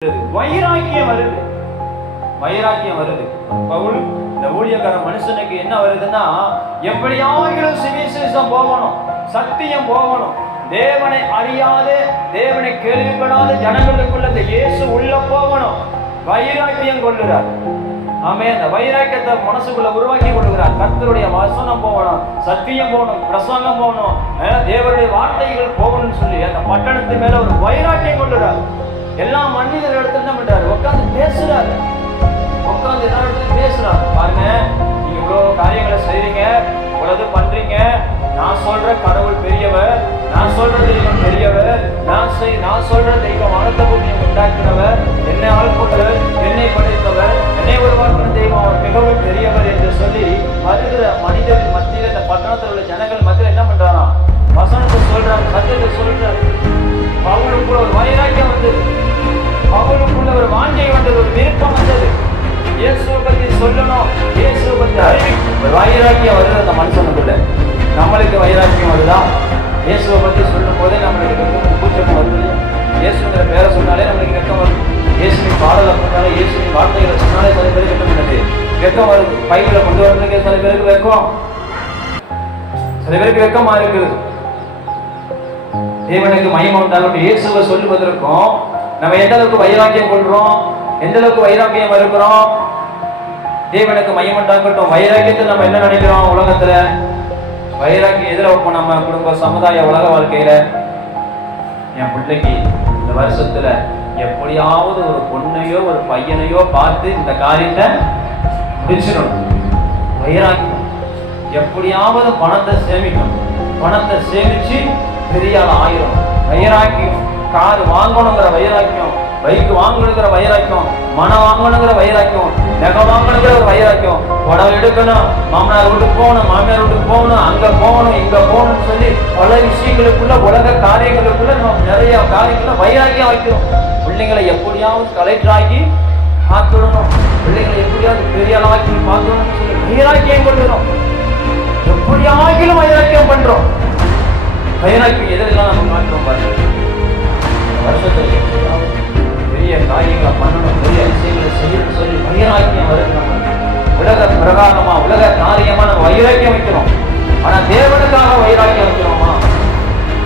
வைராக்கியம் வருது. வைராக்கியம் வருது. பவுல் இந்த ஊழியக்கார மனுஷனுக்கு என்ன வருதுன்னா, எப்படியாகிலும் சுவிசேஷம் போகணும், சத்தியம் போகணும், தேவனை அறியாத, தேவனை கேள்விப்படாத ஜனங்களுக்குள்ள இந்த இயேசு உள்ள போகணும். வைராக்கியம் கொள்ளுறார். ஆமே, அந்த வைராக்கியத்தை மனசுக்குள்ள உருவாக்கி கொள்ளுகிறார். கர்த்தருடைய வசனம் போகணும், சத்தியம் போகணும், பிரசங்கம் போகணும், தேவனுடைய வார்த்தைகள் போகணும்னு சொல்லி அந்த பட்டணத்து மேல ஒரு வைராக்கியம் கொள்ளுறார். எல்லா மனிதர் இடத்துல என்ன பண்றாரு? உட்காந்து பேசுறாரு. உட்காந்து எல்லா இடத்துலயும் பேசுறாரு. பாருங்க, நீங்க இவ்வளவு காரியங்களை செய்றீங்க, இவ்வளவு பண்றீங்க. நான் சொல்ற கடவுள் பெரியவர், நான் சொல்ற தெய்வம் பெரியவர், நான் சொல்ற தெய்வம் வானத்தை பூமியை உண்டாக்குறவர், என்னை ஆள்கொண்டவர், என்னை படைத்தவர், என்னை உருவாக்கின தெய்வம் அவர் மிகவும் பெரியவர் என்று சொல்லி வருகிற மனிதர்கள் மத்தியில், இந்த பட்டணத்தில் உள்ள ஜனங்கள் மத்தியில் என்ன பண்றாராம்? வசனத்தை சொல்றாரு, சத்தியத்தை சொல்றாரு. பவுலுக்குள்ள ஒரு வைராக்கியம் வந்தது, பவுலுக்குள்ள ஒரு வாஞ்சை வந்தது, ஒரு விருப்பம் வந்தது. இயேசுவை பத்தி சொல்லணும், இயேசுவை பத்தி அறிவிக்கும் ஒரு வைராக்கியம் வருது அந்த மனுஷனுக்குள்ள. நம்மளுக்கு வைராக்கியம் வருதா? இயேசுவை பத்தி சொல்லும் போதே நம்மளுக்கு கூச்சம் வருது. இயேசுங்கிற பேரை சொன்னாலே நம்மளுக்கு வெக்கம் வருது. இயேசுவின் பாடலை சொன்னாலே, இயேசுவின் வார்த்தைகளை சொன்னாலே சில பேருக்கு என்ன பண்ணுது? வெக்கம் வருது. பைபிளை கொண்டு வரதுக்கு சில பேருக்கு வெக்கம், சில பேருக்கு வெக்கமா இருக்குது. தேவனுக்கு மகிமை உண்டாகட்டும். இயேசுவை சொல்லுவதற்கும் நம்ம எந்த அளவுக்கு வைராக்கியம் கொள்றோம், எந்த அளவுக்கு வைராக்கியம் இருக்கிறோம். தேவனுக்கு மகிமை உண்டாகட்டும். வைராக்கியத்தை நம்ம என்ன நினைக்கிறோம் உலகத்துல? வைராக்கியம் எதிர வைப்போம் நம்ம குடும்ப, சமுதாய, உலக வாழ்க்கையில. என் பிள்ளைக்கு இந்த வருஷத்துல எப்படியாவது ஒரு பொண்ணையோ ஒரு பையனையோ பார்த்து இந்த காரியத்தை முடிச்சிடணும். வைராக்கியம். எப்படியாவது பணத்தை சேமிக்கணும், பணத்தை சேமிச்சு பெரிய ஆள் ஆயிரும். வைராக்கியம். கார் வாங்கணுங்கிற வைராக்கியம், பைக் வாங்கணுங்கிற வைராக்கியம், மனம் வாங்கணுங்கிற வைராக்கியம், நகை வாங்கணுங்கிற ஒரு வைராக்கியம், உடம்பு எடுக்கணும், மாமனார் வீட்டுக்கு போகணும், மாமியார் வீட்டுக்கு போகணும், அங்க போகணும், இங்க போகணும்னு சொல்லி பல விஷயங்களுக்குள்ள, உலக காரியங்களுக்குள்ள நம்ம நிறைய காரியங்கள வைராக்கியம் வைக்கிறோம். பிள்ளைங்களை எப்படியாவது கலெக்டர் ஆக்கி பார்த்துடணும், பிள்ளைங்களை எப்படியாவது பெரிய ஆளாக்கி பார்த்துடணும்னு சொல்லி வைராக்கியம் கொள்கிறோம். எப்படியாகிலும் வைராக்கியம் பண்றோம். வைராக்கியம் எதெல்லாம் நம்ம மாற்றோம் பாருங்க. வருஷத்துல பெரிய காரியங்களை பண்ணணும், பெரிய விஷயங்களை செய்யணும்னு சொல்லி வைராக்கியம் வருது. நம்ம உலக பிரகாரமா, உலக காரியமா நம்ம வைராக்கியம் வைக்கிறோம். ஆனா தேவனுக்காக வைராக்கியம் வைக்கிறோமா?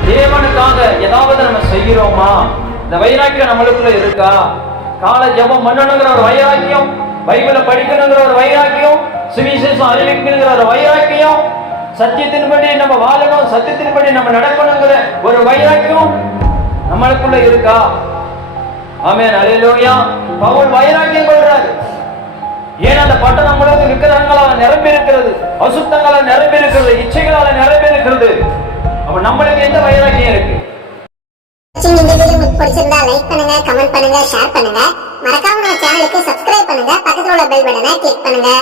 தேவனுக்காக ஏதாவது நம்ம செய்கிறோமா? இந்த வைராக்கியம் நம்மளுக்குள்ள இருக்கா? கால ஜெபம் பண்ணணுங்கிற ஒரு வைராக்கியம், பைபிளை படிக்கணுங்கிற ஒரு வைராக்கியம், சுவிசேஷம் அறிவிக்கணுங்கிற ஒரு வைராக்கியம், சத்தியத்தின்படி நம்ம வாழணும், சத்தியத்தின்படி நம்ம நடக்கணுங்கிற ஒரு வைராக்கியம் நம்மளுக்குள்ள இருக்கா? ஆமென், அல்லேலூயா. பவுல் வைராக்கியம் கொள்றாரு. ஏன் அந்த பட்டணம் முழுவதும் விக்கிரகங்களால் நிரம்பி இருக்கிறது, அசுத்தங்களால் நிரம்பி இருக்கிறது, இச்சைகளால் நிரம்பி இருக்கிறது. அப்ப நம்மளுக்கு எந்த வைராக்கியம் இருக்கு? இந்த வீடியோ உங்களுக்கு பிடிச்சிருந்தா லைக் பண்ணுங்க, கமெண்ட் பண்ணுங்க, ஷேர் பண்ணுங்க. மறக்காம நம்ம சேனலுக்கு சப்ஸ்கிரைப் பண்ணுங்க. பக்கத்துல உள்ள பெல் பட்டனை கிளிக் பண்ணுங்க.